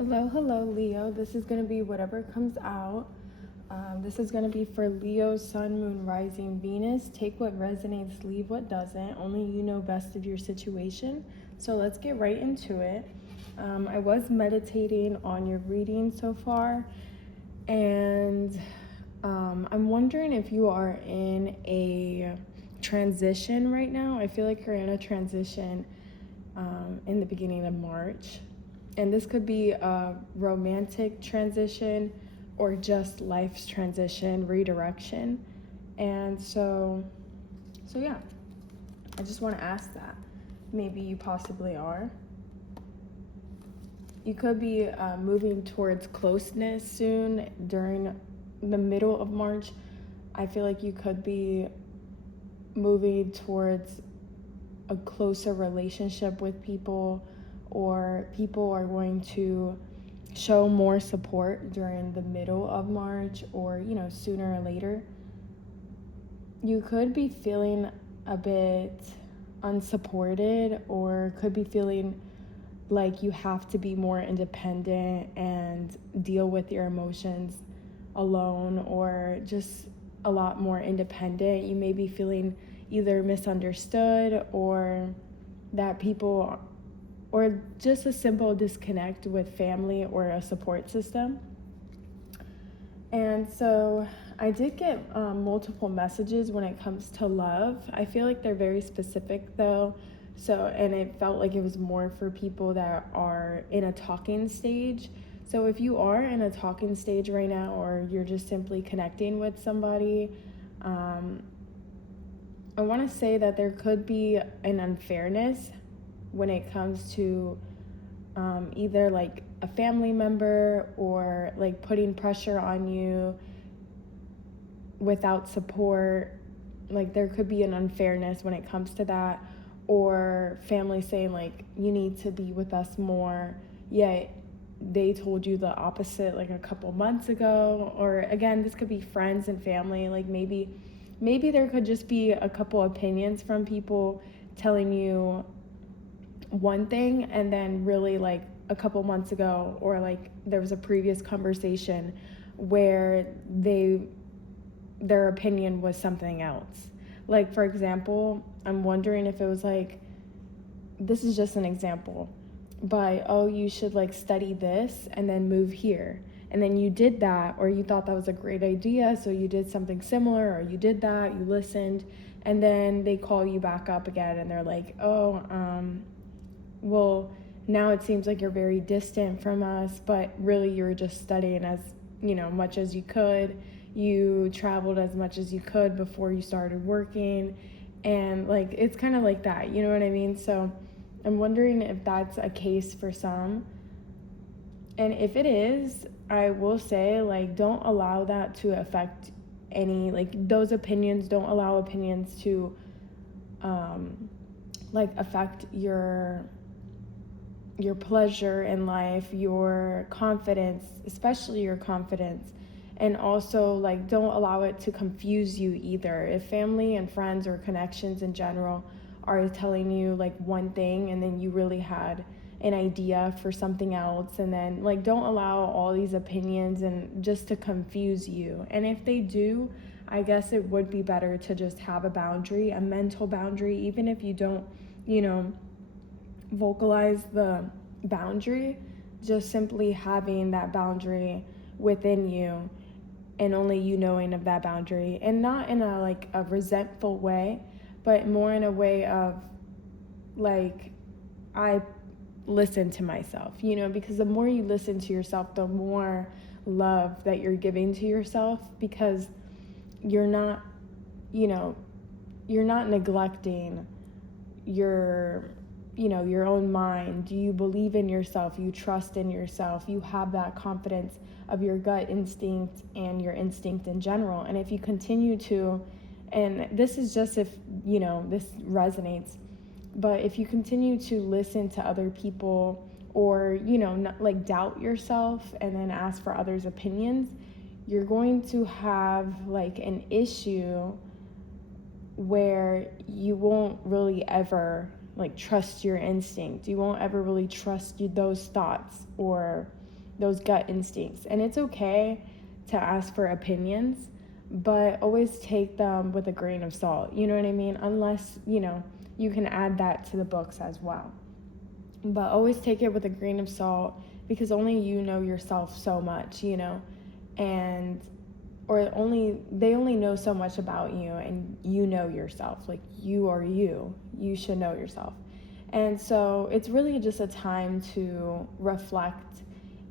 Hello, Leo. This is going to be whatever comes out. This is going to be for Leo, Sun, Moon, Rising, Venus. Take what resonates, leave what doesn't. Only you know best of your situation. So let's get right into it. I was meditating on your reading so far, and I'm wondering if you are in a transition right now. I feel like you're in a transition in the beginning of March. And this could be a romantic transition or just life's transition, redirection. And so yeah, I just want to ask that. Maybe you possibly are. You could be moving towards closeness soon during the middle of March. I feel like you could be moving towards a closer relationship with people, or people are going to show more support during the middle of March, or sooner or later. You could be feeling a bit unsupported, or could be feeling like you have to be more independent and deal with your emotions alone, or just a lot more independent. You may be feeling either misunderstood, or that people, or just a simple disconnect with family or a support system. And so I did get multiple messages when it comes to love. I feel like they're very specific though. And it felt like it was more for people that are in a talking stage. So if you are in a talking stage right now, or you're just simply connecting with somebody, I want to say that there could be an unfairness when it comes to either like a family member, or like putting pressure on you without support. Like there could be an unfairness when it comes to that, or family saying like you need to be with us more, yet they told you the opposite like a couple months ago. Or again, this could be friends and family. Like maybe there could just be a couple opinions from people telling you one thing, and then really like a couple months ago, or like there was a previous conversation where their opinion was something else. Like for example, I'm wondering if it was like, this is just an example, but oh, you should like study this and then move here, and then you did that, or you thought that was a great idea, so you did something similar, or you did that, you listened, and then they call you back up again and they're like, oh, well, now it seems like you're very distant from us, but really you were just studying as much as you could. You traveled as much as you could before you started working, and like it's kind of like that, you know what I mean? So I'm wondering if that's a case for some. And if it is, I will say, like, don't allow that to affect any, like, those opinions. Don't allow opinions to like affect your pleasure in life, your confidence, especially your confidence. And also, like, don't allow it to confuse you either. If family and friends or connections in general are telling you like one thing, and then you really had an idea for something else, and then like don't allow all these opinions and just to confuse you. And if they do, I guess it would be better to just have a boundary, a mental boundary, even if you don't, vocalize the boundary. Just simply having that boundary within you, and only you knowing of that boundary, and not in a like a resentful way, but more in a way of like, I listen to myself, because the more you listen to yourself, the more love that you're giving to yourself, because you're not, you're not neglecting your your own mind. You believe in yourself, you trust in yourself, you have that confidence of your gut instinct and your instinct in general. And if you continue to, and this is just if this resonates, but if you continue to listen to other people, or not, like, doubt yourself and then ask for others' opinions, you're going to have like an issue where you won't really ever like trust your instinct. You won't ever really trust those thoughts, or those gut instincts. And it's okay to ask for opinions, but always take them with a grain of salt. You know what I mean? Unless, you can add that to the books as well. But always take it with a grain of salt, because only you know yourself so much, and they only know so much about you, and you know yourself. Like, you are you. You should know yourself. And so it's really just a time to reflect,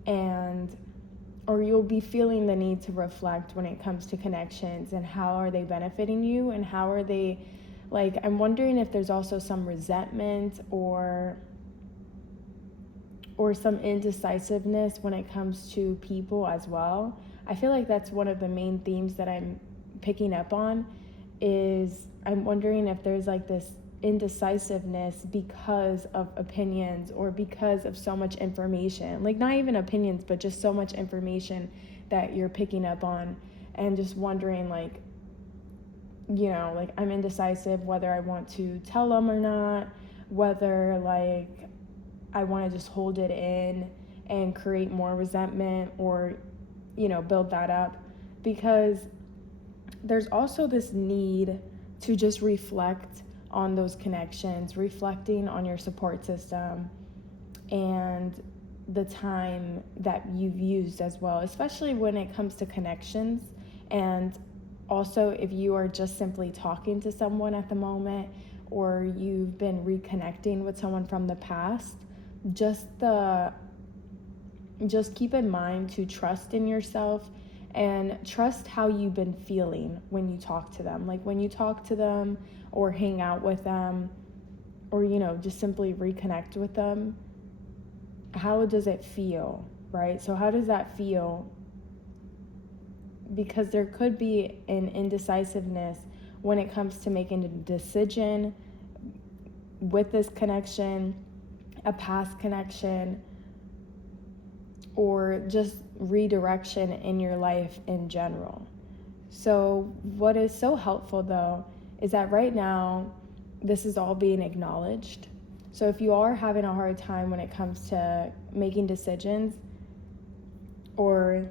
or you'll be feeling the need to reflect when it comes to connections, and how are they benefiting you, and how are they, like, I'm wondering if there's also some resentment or some indecisiveness when it comes to people as well. I feel like that's one of the main themes that I'm picking up on, is I'm wondering if there's like this indecisiveness because of opinions, or because of so much information, like not even opinions, but just so much information that you're picking up on, and just wondering, like, like, I'm indecisive whether I want to tell them or not, whether, like, I want to just hold it in and create more resentment, or, build that up. Because there's also this need to just reflect on those connections, reflecting on your support system and the time that you've used as well, especially when it comes to connections. And also, if you are just simply talking to someone at the moment, or you've been reconnecting with someone from the past, just keep in mind to trust in yourself, and trust how you've been feeling when you talk to them. Like, when you talk to them or hang out with them, or, just simply reconnect with them, how does it feel, right? So how does that feel? Because there could be an indecisiveness when it comes to making a decision with this connection, a past connection, or just redirection in your life in general. So what is so helpful, though, is that right now this is all being acknowledged. So if you are having a hard time when it comes to making decisions, or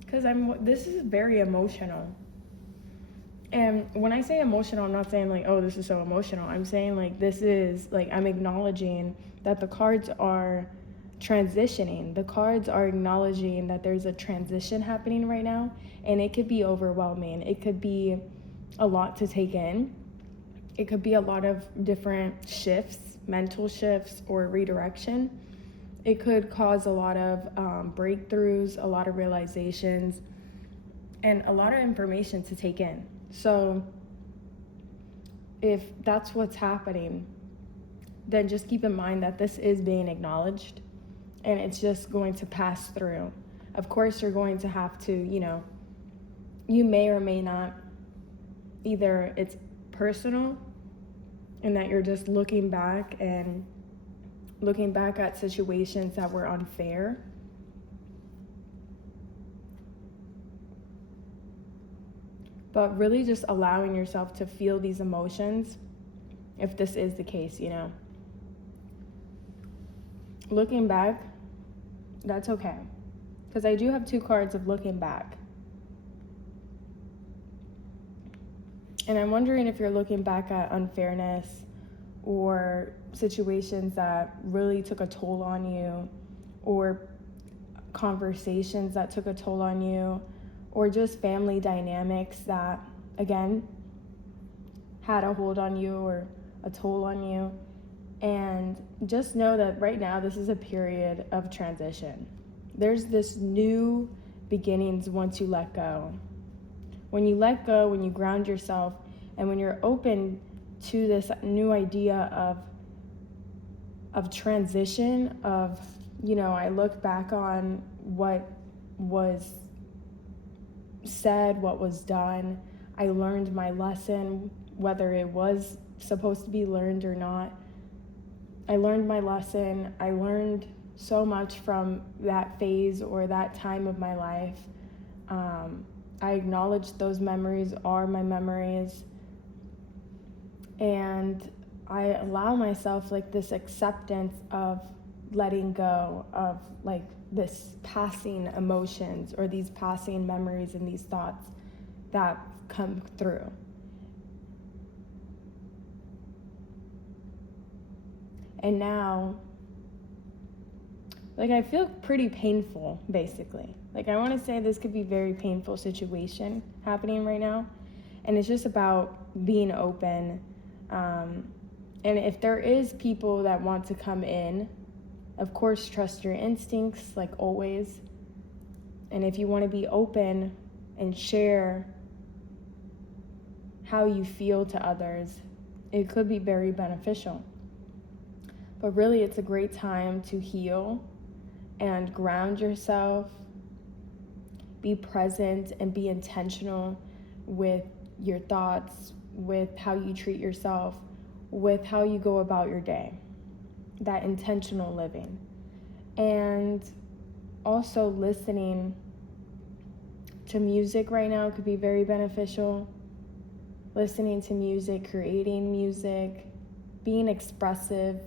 because this is very emotional. And when I say emotional, I'm not saying like, oh, this is so emotional. I'm saying like, this is like, I'm acknowledging that the cards are transitioning. The cards are acknowledging that there's a transition happening right now, and it could be overwhelming. It could be a lot to take in. It could be a lot of different shifts, mental shifts, or redirection. It could cause a lot of breakthroughs, a lot of realizations, and a lot of information to take in. So if that's what's happening, then just keep in mind that this is being acknowledged, and it's just going to pass through. Of course, you're going to have to, you may or may not, either it's personal, and that you're just looking back at situations that were unfair, but really just allowing yourself to feel these emotions, if this is the case, Looking back, that's okay. Because I do have 2 cards of looking back. And I'm wondering if you're looking back at unfairness, or situations that really took a toll on you, or conversations that took a toll on you, or just family dynamics that, again, had a hold on you or a toll on you. And just know that right now, this is a period of transition. There's this new beginnings once you let go. When you let go, when you ground yourself, and when you're open to this new idea of transition, of, I look back on what was said, what was done. I learned my lesson, whether it was supposed to be learned or not. I learned my lesson. I learned so much from that phase or that time of my life. I acknowledge those memories are my memories. And I allow myself like this acceptance of letting go of like this passing emotions or these passing memories and these thoughts that come through. And now, like, I feel pretty painful, basically. Like, I want to say this could be a very painful situation happening right now. And it's just about being open. And if there is people that want to come in, of course, trust your instincts, like always. And if you want to be open and share how you feel to others, it could be very beneficial. But really, it's a great time to heal and ground yourself, be present, and be intentional with your thoughts, with how you treat yourself, with how you go about your day, that intentional living. And also listening to music right now could be very beneficial. Listening to music, creating music, being expressive.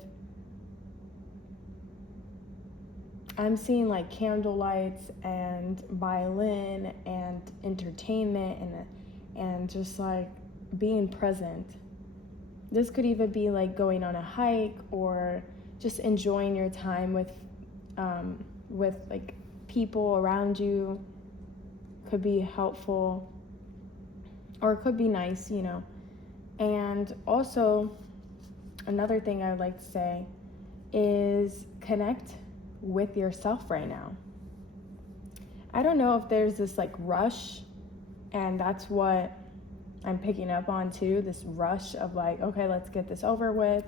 I'm seeing like candle lights and violin and entertainment and just like being present. This could even be like going on a hike or just enjoying your time with like people around you. Could be helpful or it could be nice, you know. And also another thing I would like to say is connect with yourself right now. I don't know if there's this like rush, and that's what I'm picking up on too, this rush of like, okay, let's get this over with.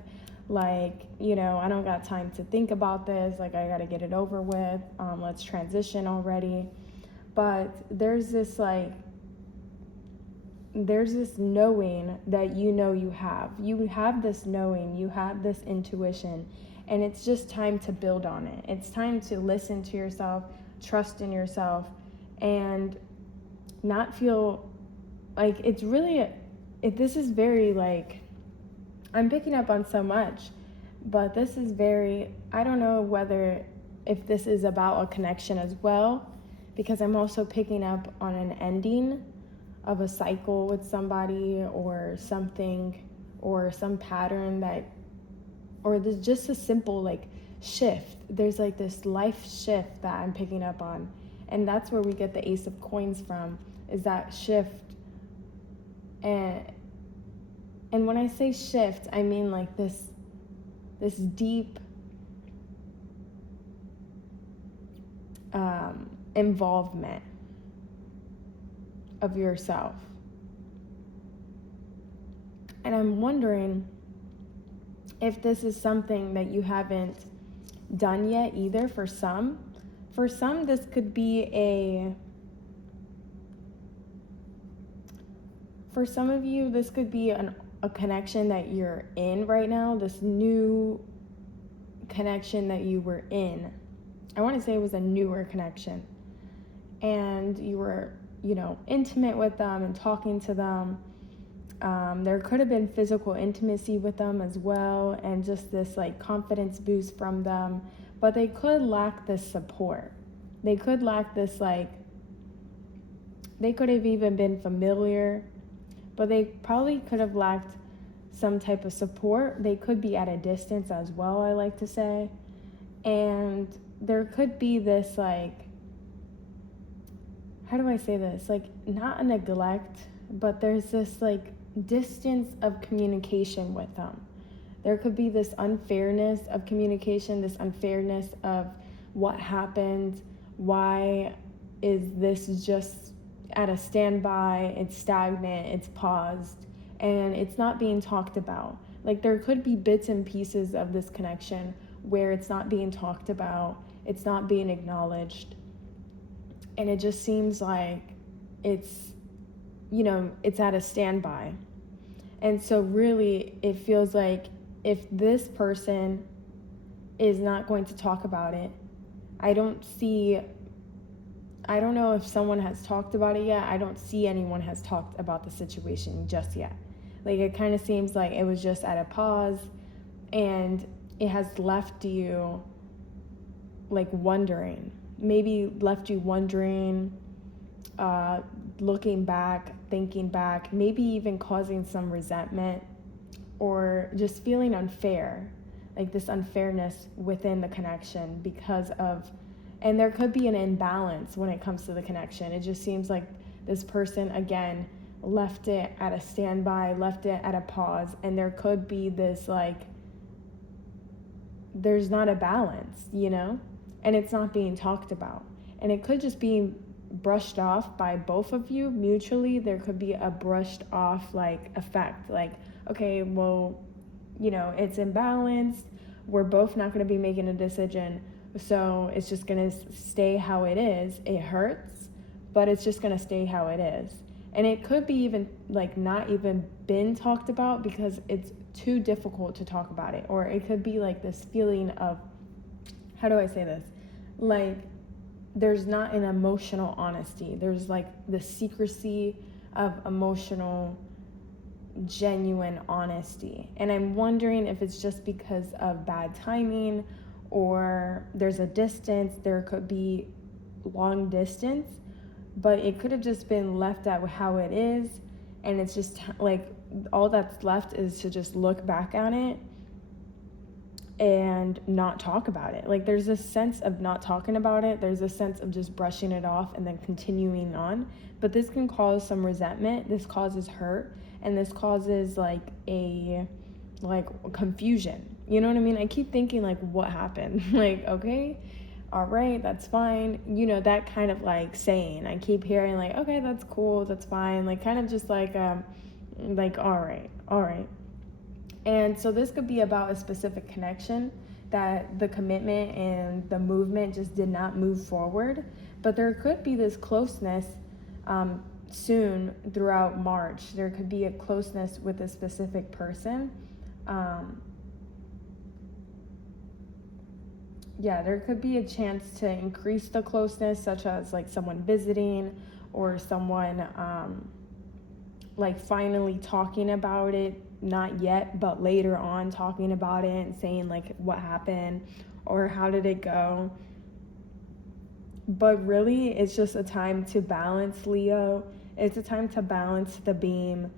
Like, you know, I don't got time to think about this. Like, I got to get it over with. Let's transition already. But there's this knowing that you know you have. You have this knowing, you have this intuition, and it's just time to build on it. It's time to listen to yourself, trust in yourself, and not feel like it's really, this is very like, I'm picking up on so much, but this is very, I don't know if this is about a connection as well, because I'm also picking up on an ending of a cycle with somebody or something or some pattern or there's just a simple like shift. There's like this life shift that I'm picking up on, and that's where we get the Ace of Coins from, is that shift. And when I say shift, I mean like this deep involvement of yourself. And I'm wondering if this is something that you haven't done yet either. For some, this could be for some of you, this could be a connection that you're in right now, this new connection that you were in. I want to say it was a newer connection. And you were, you know, intimate with them and talking to them. There could have been physical intimacy with them as well, and just this like confidence boost from them, but they could lack this support. They could lack this like, they could have even been familiar, but they probably could have lacked some type of support. They could be at a distance as well, I like to say. And there could be this like, how do I say this? Like, not a neglect, but there's this like distance of communication with them. There could be this unfairness of communication, this unfairness of what happened. Why is this just at a standby? It's stagnant, it's paused, and it's not being talked about. Like, there could be bits and pieces of this connection where it's not being talked about, it's not being acknowledged. And it just seems like it's, you know, it's at a standby. And so really it feels like if this person is not going to talk about it, I don't know if someone has talked about it yet. I don't see anyone has talked about the situation just yet. Like, it kind of seems like it was just at a pause, and it has left you like wondering, maybe left you wondering, looking back, thinking back, maybe even causing some resentment or just feeling unfair, like this unfairness within the connection because of, and there could be an imbalance when it comes to the connection. It just seems like this person, again, left it at a standby, left it at a pause, and there could be this, like, there's not a balance, you know? And it's not being talked about. And it could just be brushed off by both of you mutually. There could be a brushed off, like, effect. Like, okay, well, you know, it's imbalanced. We're both not going to be making a decision. So it's just going to stay how it is. It hurts, but it's just going to stay how it is. And it could be even, like, not even been talked about because it's too difficult to talk about it. Or it could be like this feeling of, how do I say this? Like, there's not an emotional honesty. There's like the secrecy of emotional, genuine honesty. And I'm wondering if it's just because of bad timing, or there's a distance. There could be long distance, but it could have just been left at how it is. And it's just like, all that's left is to just look back on it and not talk about it. Like, there's a sense of not talking about it. There's a sense of just brushing it off and then continuing on. But this can cause some resentment. This causes hurt. And this causes like confusion. You know what I mean? I keep thinking, like, what happened? Like, okay, all right, that's fine. You know, that kind of like saying. I keep hearing like, okay, that's cool, that's fine. Like, kind of just like all right. And so this could be about a specific connection that the commitment and the movement just did not move forward. But there could be this closeness soon throughout March. There could be a closeness with a specific person. There could be a chance to increase the closeness, such as like someone visiting or someone like finally talking about it, not yet, but later on talking about it and saying like what happened or how did it go. But really, it's just a time to balance, Leo. It's a time to balance the beam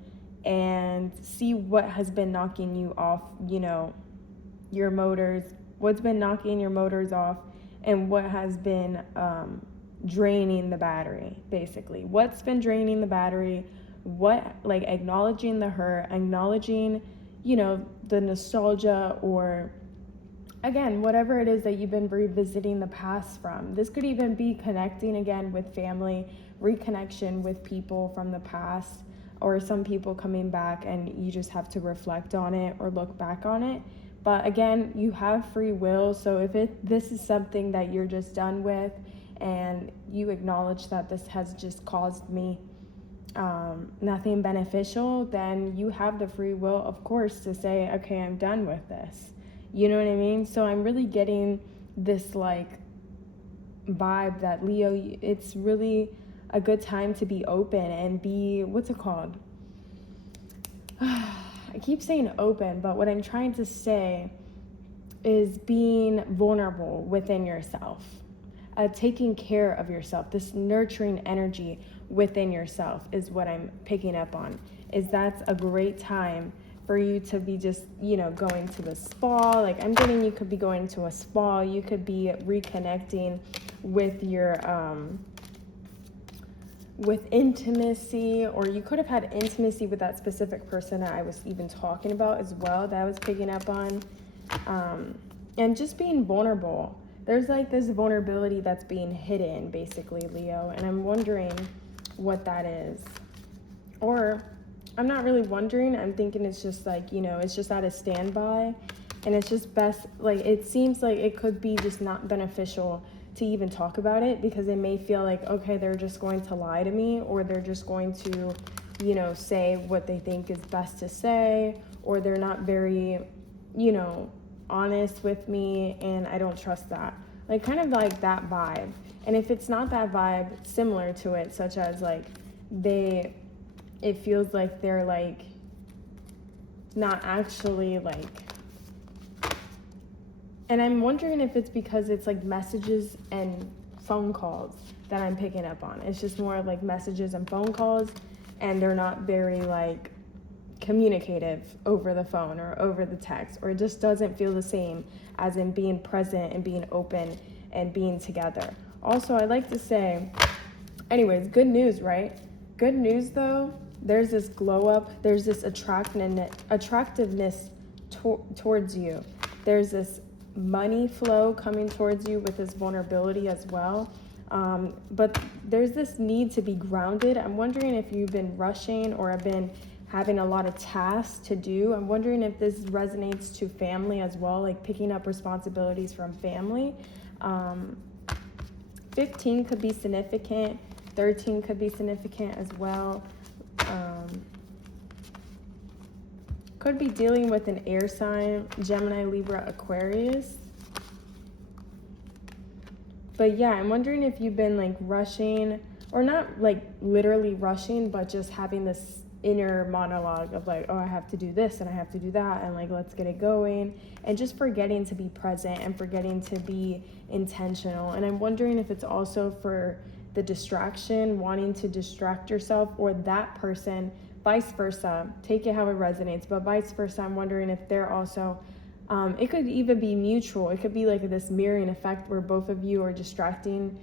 and see what has been knocking you off, you know, your motors, what's been knocking your motors off, and what has been draining the battery, basically. What's been draining the battery, what, like, acknowledging the hurt, acknowledging, you know, the nostalgia, or again, whatever it is that you've been revisiting the past from. This could even be connecting again with family, reconnection with people from the past, or some people coming back and you just have to reflect on it or look back on it. But again, you have free will, so if this is something that you're just done with and you acknowledge that this has just caused me nothing beneficial, then you have the free will, of course, to say, okay, I'm done with this. You know what I mean? So I'm really getting this like vibe that, Leo, it's really a good time to be open and be, what's it called? I keep saying open, but what I'm trying to say is being vulnerable within yourself, taking care of yourself. This nurturing energy within yourself is what I'm picking up on. Is that's a great time for you to be just, you know, going to the spa. Like, I'm getting, you could be going to a spa. You could be reconnecting with your with intimacy, or you could have had intimacy with that specific person that I was even talking about as well, that I was picking up on. And just being vulnerable. There's like this vulnerability that's being hidden, basically, Leo, and I'm wondering what that is. Or I'm not really wondering, I'm thinking it's just like, you know, it's just at a standby, and it's just best, like, it seems like it could be just not beneficial to even talk about it, because it may feel like, okay, they're just going to lie to me, or they're just going to, you know, say what they think is best to say, or they're not very, you know, honest with me, and I don't trust that. Like, kind of like that vibe. And if it's not that vibe, similar to it, such as like it feels like they're like not actually like, and I'm wondering if it's because it's like messages and phone calls that I'm picking up on. It's just more of like messages and phone calls, and they're not very like communicative over the phone or over the text, or it just doesn't feel the same as in being present and being open and being together. Also, I like to say, anyways, good news, right? Good news though, there's this glow up, there's this attractiveness towards you. There's this money flow coming towards you with this vulnerability as well. But there's this need to be grounded. I'm wondering if you've been rushing or have been having a lot of tasks to do. I'm wondering if this resonates to family as well, like picking up responsibilities from family. 15 could be significant. 13 could be significant as well. Could be dealing with an air sign, Gemini, Libra, Aquarius. But yeah, I'm wondering if you've been like rushing, or not like literally rushing, but just having this inner monologue of like, oh, I have to do this and I have to do that, and like, let's get it going, and just forgetting to be present and forgetting to be intentional. And I'm wondering if it's also for the distraction, wanting to distract yourself, or that person, vice versa. Take it how it resonates, but vice versa, I'm wondering if they're also, it could even be mutual. It could be like this mirroring effect where both of you are distracting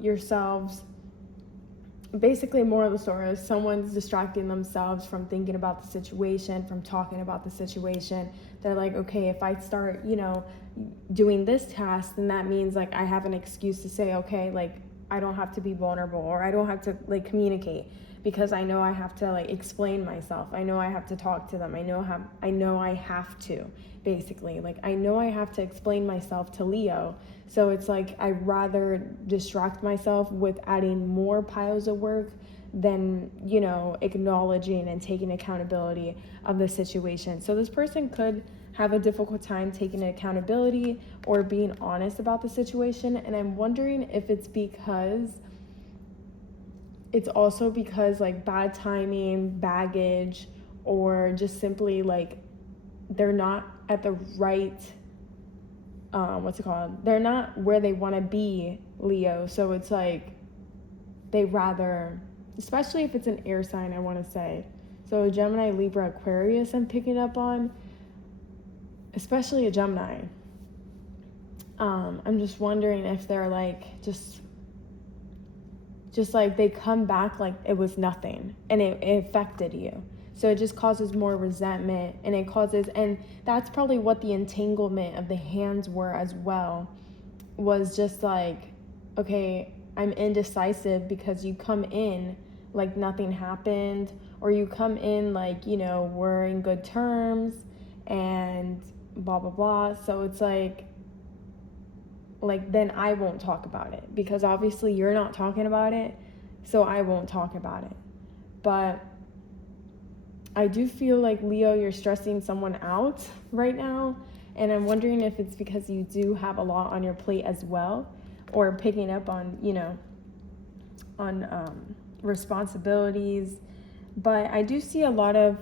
yourselves. Basically, moral of the story is someone's distracting themselves from thinking about the situation, from talking about the situation. They're like, okay, if I start, doing this task, then that means like I have an excuse to say, okay, like I don't have to be vulnerable, or I don't have to like communicate, because I know I have to like explain myself. I know I have to talk to them. I know I have to, basically. Like I know I have to explain myself to Leo. So it's like I'd rather distract myself with adding more piles of work than, acknowledging and taking accountability of the situation. So this person could have a difficult time taking accountability or being honest about the situation. And I'm wondering if it's also because like bad timing, baggage, or just simply like they're not at the right, they're not where they want to be, Leo. So it's like they rather, especially if it's an air sign, I want to say. So Gemini, Libra, Aquarius, I'm picking up on, especially a Gemini. I'm just wondering if they're like, just like they come back like it was nothing and it affected you. So it just causes more resentment, and that's probably what the entanglement of the hands were as well, was just like, okay, I'm indecisive because you come in like nothing happened, or you come in like, we're in good terms and blah, blah, blah. So it's like then I won't talk about it because obviously you're not talking about it, so I won't talk about it. But I do feel like, Leo, you're stressing someone out right now, and I'm wondering if it's because you do have a lot on your plate as well, or picking up on, responsibilities. But I do see a lot of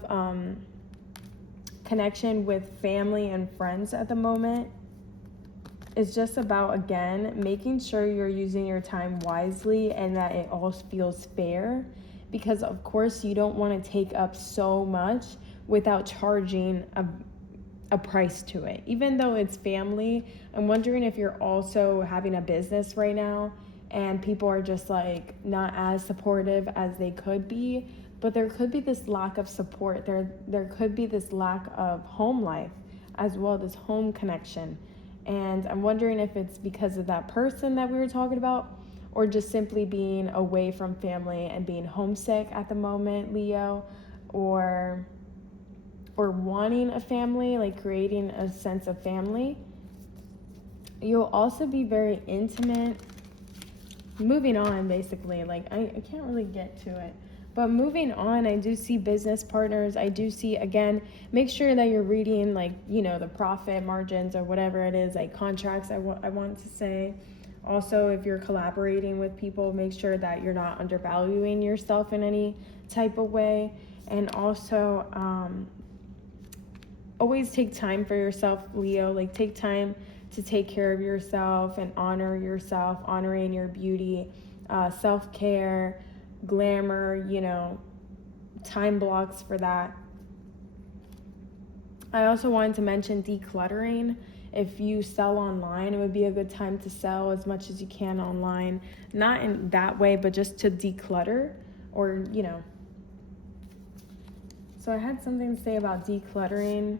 connection with family and friends at the moment. It's just about, again, making sure you're using your time wisely and that it all feels fair. Because of course you don't want to take up so much without charging a price to it. Even though it's family, I'm wondering if you're also having a business right now and people are just like not as supportive as they could be, but there could be this lack of support. There could be this lack of home life as well, this home connection. And I'm wondering if it's because of that person that we were talking about, or just simply being away from family and being homesick at the moment, Leo, or wanting a family, like creating a sense of family. You'll also be very intimate. Moving on, basically, like I can't really get to it. But moving on, I do see business partners. I do see, again, make sure that you're reading like, the profit margins or whatever it is, like contracts, I want to say. Also, if you're collaborating with people, make sure that you're not undervaluing yourself in any type of way. And also, always take time for yourself, Leo. Like, take time to take care of yourself and honor yourself, honoring your beauty, self-care, glamour, time blocks for that. I also wanted to mention decluttering. If you sell online, it would be a good time to sell as much as you can online. Not in that way, but just to declutter, or, So I had something to say about decluttering.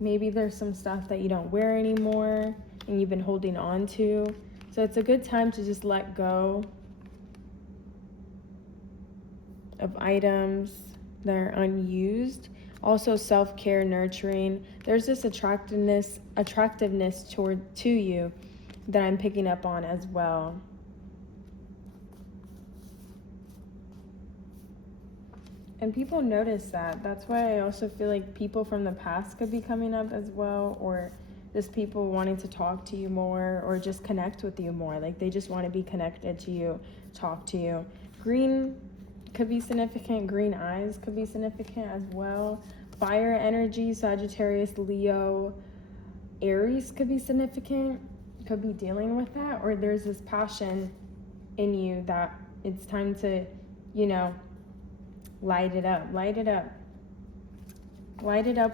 Maybe there's some stuff that you don't wear anymore and you've been holding on to. So it's a good time to just let go of items that are unused. Also, self-care, nurturing. There's this attractiveness to you that I'm picking up on as well. And people notice that. That's why I also feel like people from the past could be coming up as well, or just people wanting to talk to you more or just connect with you more. Like, they just want to be connected to you, talk to you. Green could be significant. Green eyes could be significant as well. Fire energy, Sagittarius, Leo, Aries could be significant. Could be dealing with that, or there's this passion in you that it's time to, light it up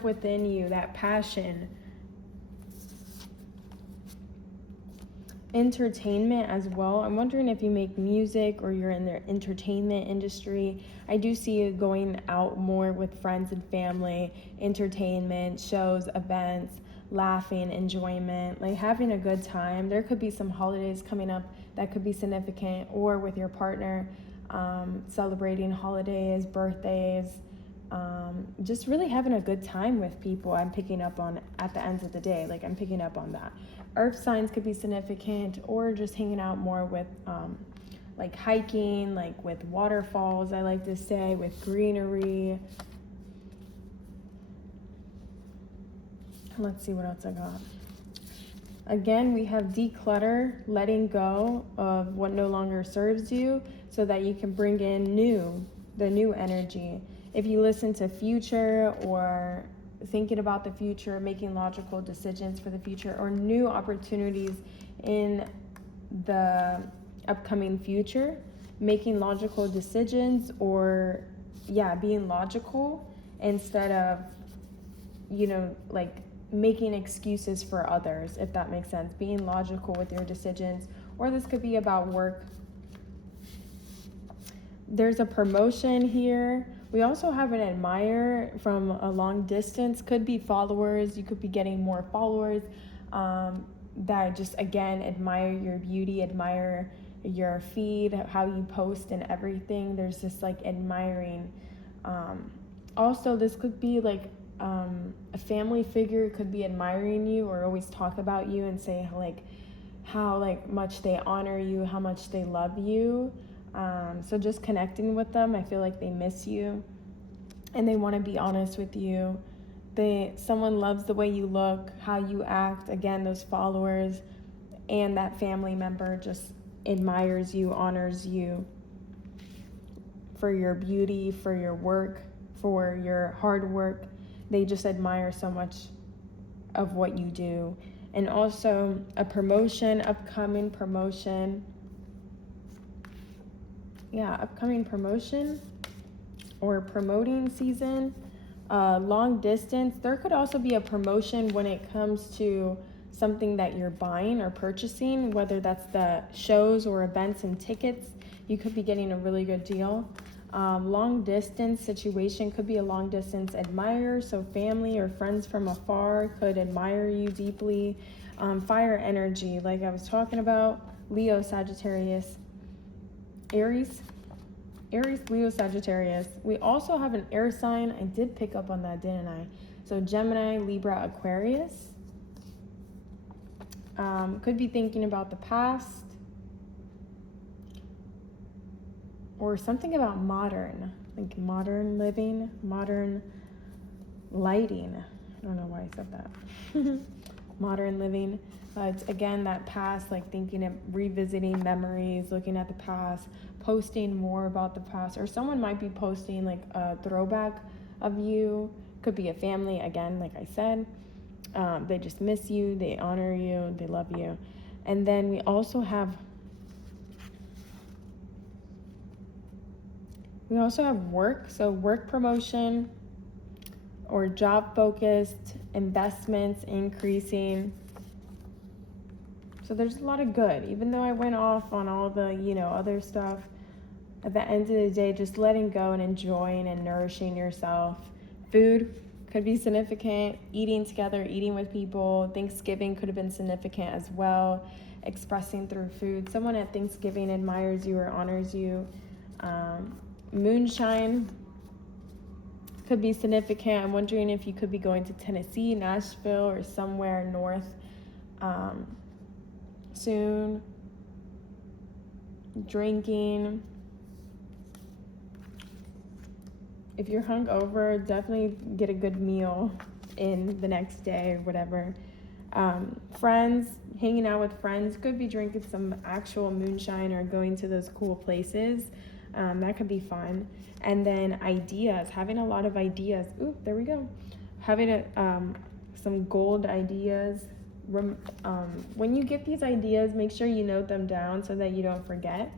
within you, that passion. Entertainment as well. I'm wondering if you make music or you're in the entertainment industry. I do see you going out more with friends and family, entertainment, shows, events, laughing, enjoyment, like having a good time. There could be some holidays coming up that could be significant, or with your partner, celebrating holidays, birthdays, just really having a good time with people. I'm picking up on at the ends of the day, like I'm picking up on that. Earth signs could be significant, or just hanging out more with like hiking, like with waterfalls, I like to say, with greenery. Let's see what else I got. Again, we have declutter, letting go of what no longer serves you so that you can bring in the new energy. If you listen to future, or thinking about the future, making logical decisions for the future, or new opportunities in the upcoming future, making logical decisions, or being logical instead of, like making excuses for others, if that makes sense. Being logical with your decisions. Or this could be about work. There's a promotion here. We also have an admirer from a long distance. Could be followers. You could be getting more followers that just, again, admire your beauty, admire your feed, how you post and everything. There's this like admiring. Also, this could be like a family figure could be admiring you, or always talk about you and say how much they honor you, how much they love you. So just connecting with them. I feel like they miss you and they want to be honest with you. Someone loves the way you look, how you act. Again, those followers and that family member just admires you, honors you for your beauty, for your work, for your hard work. They just admire so much of what you do. And also a promotion, upcoming promotion. Upcoming promotion or promoting season. Long distance. There could also be a promotion when it comes to something that you're buying or purchasing, whether that's the shows or events and tickets. You could be getting a really good deal. Long distance situation could be a long distance admirer, so family or friends from afar could admire you deeply. Fire energy, like I was talking about, Leo, Sagittarius, Aries, Leo, Sagittarius. We also have an air sign. I did pick up on that, didn't I? So Gemini, Libra, Aquarius. Could be thinking about the past, or something about modern, like modern living, modern lighting. I don't know why I said that. Modern living. It's again that past, like thinking of revisiting memories, looking at the past, posting more about the past, or someone might be posting like a throwback of you. Could be a family, again, like I said. They just miss you, they honor you, they love you. And then we also have work, so work promotion or job focused, investments increasing. So there's a lot of good. Even though I went off on all the, other stuff, at the end of the day, just letting go and enjoying and nourishing yourself. Food could be significant. Eating together, eating with people. Thanksgiving could have been significant as well. Expressing through food. Someone at Thanksgiving admires you or honors you. Moonshine could be significant. I'm wondering if you could be going to Tennessee, Nashville, or somewhere north soon. Drinking. If you're hungover, definitely get a good meal in the next day or whatever. Friends, hanging out with friends, could be drinking some actual moonshine or going to those cool places. That could be fun. And then ideas, having a lot of ideas. Ooh, there we go. Having some gold ideas. When you get these ideas, make sure you note them down so that you don't forget.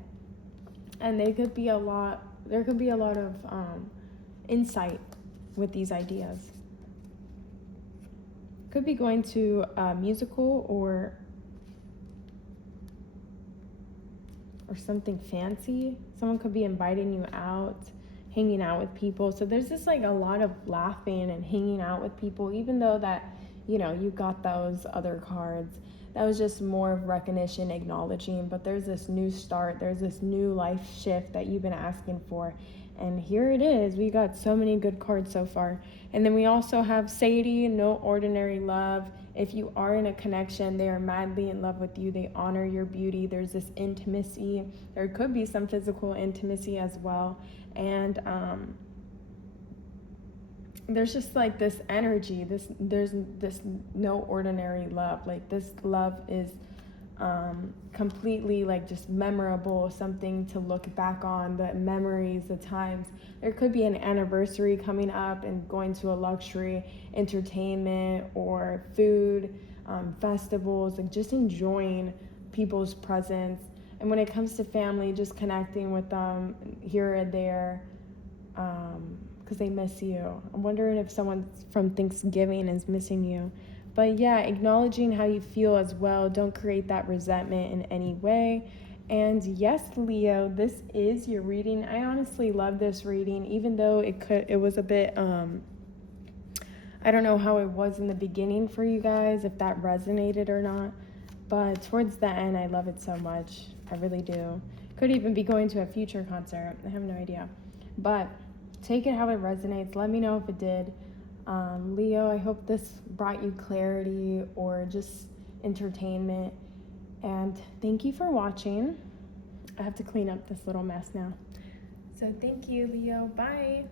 And there could be a lot of insight with these ideas. Could be going to a musical or something fancy. Someone could be inviting you out, hanging out with people. So there's just like a lot of laughing and hanging out with people, even though that, you got those other cards. That was just more of recognition, acknowledging, but there's this new start. There's this new life shift that you've been asking for. And here it is. We got so many good cards so far. And then we also have Sadie, no ordinary love. If you are in a connection, they are madly in love with you. They honor your beauty. There's this intimacy. There could be some physical intimacy as well. And there's just like this energy. There's this no ordinary love. Like this love is completely like just memorable, something to look back on, the memories, the times. There could be an anniversary coming up and going to a luxury entertainment or food, festivals, like just enjoying people's presence. And when it comes to family, just connecting with them here and there, because they miss you. I'm wondering if someone from Thanksgiving is missing you. But yeah, acknowledging how you feel as well. Don't create that resentment in any way. And yes, Leo, this is your reading. I honestly love this reading, even though it was a bit, I don't know how it was in the beginning for you guys, if that resonated or not. But towards the end, I love it so much. I really do. Could even be going to a future concert. I have no idea. But take it how it resonates. Let me know if it did. Leo, I hope this brought you clarity or just entertainment. And thank you for watching. I have to clean up this little mess now. So thank you, Leo. Bye.